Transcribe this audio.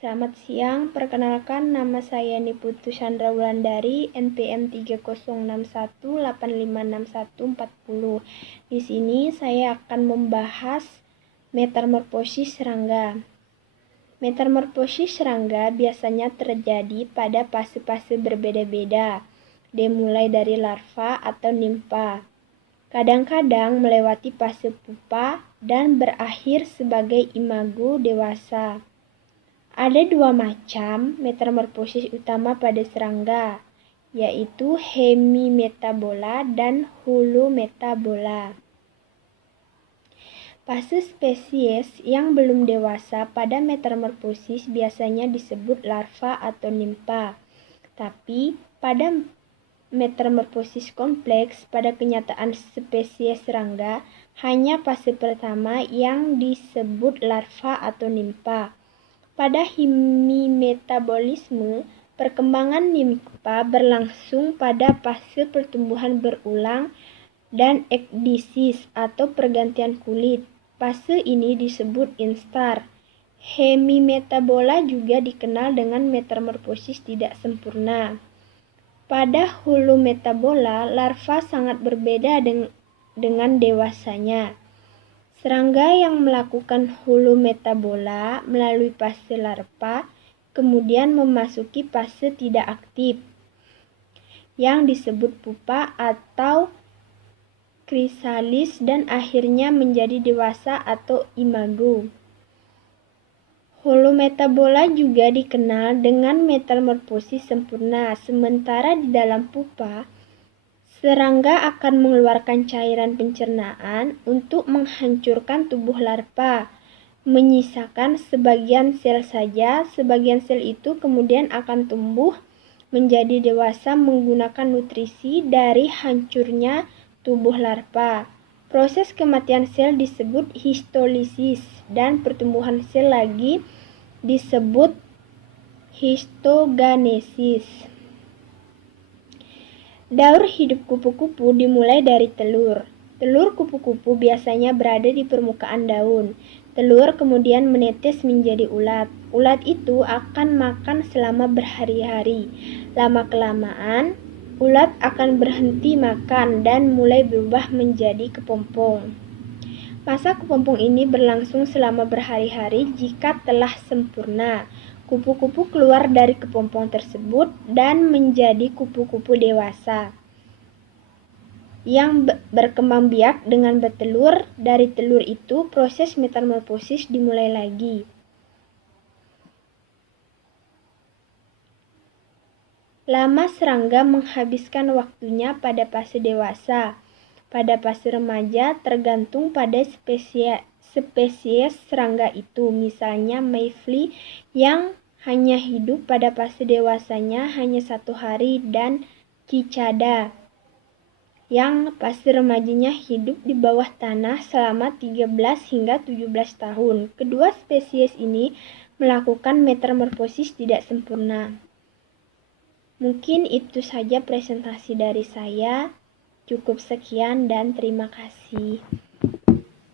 Selamat siang, perkenalkan nama saya Niputu Chandra Wulandari, NPM 3061856140. Di sini saya akan membahas metamorfosis serangga. Metamorfosis serangga biasanya terjadi pada fase-fase berbeda-beda, dimulai dari larva atau nimpa. Kadang-kadang melewati fase pupa dan berakhir sebagai imago dewasa. Ada dua macam metamorfosis utama pada serangga, yaitu hemimetabola dan holometabola. Fase spesies yang belum dewasa pada metamorfosis biasanya disebut larva atau nimpa. Tapi pada metamorfosis kompleks, pada kenyataan spesies serangga, hanya fase pertama yang disebut larva atau nimpa. Pada hemimetabolisme, perkembangan nimpa berlangsung pada fase pertumbuhan berulang dan ekdisis atau pergantian kulit. Fase ini disebut instar. Hemimetabola juga dikenal dengan metamorfosis tidak sempurna. Pada holometabola, larva sangat berbeda dengan dewasanya. Serangga yang melakukan holometabola melalui fase larva, kemudian memasuki fase tidak aktif, yang disebut pupa atau krisalis, dan akhirnya menjadi dewasa atau imago. Holometabola juga dikenal dengan metamorfosis sempurna, sementara di dalam pupa, serangga akan mengeluarkan cairan pencernaan untuk menghancurkan tubuh larva, menyisakan sebagian sel saja. Sebagian sel itu kemudian akan tumbuh menjadi dewasa menggunakan nutrisi dari hancurnya tubuh larva. Proses kematian sel disebut histolisis dan pertumbuhan sel lagi disebut histogenesis. Daur hidup kupu-kupu dimulai dari telur. Telur kupu-kupu biasanya berada di permukaan daun. Telur kemudian menetes menjadi ulat. Ulat itu akan makan selama berhari-hari. Lama-kelamaan, ulat akan berhenti makan dan mulai berubah menjadi kepompong. Masa kepompong ini berlangsung selama berhari-hari. Jika telah sempurna, kupu-kupu keluar dari kepompong tersebut dan menjadi kupu-kupu dewasa yang berkembang biak dengan bertelur. Dari telur itu, proses metamorfosis dimulai lagi. Lama serangga menghabiskan waktunya pada fase dewasa. Pada fase remaja tergantung pada spesies serangga itu. Misalnya mayfly yang hanya hidup pada fase dewasanya hanya 1 hari, dan cicada yang fase remajanya hidup di bawah tanah selama 13 hingga 17 tahun. Kedua spesies ini melakukan metamorfosis tidak sempurna. Mungkin itu saja presentasi dari saya. Cukup sekian dan terima kasih.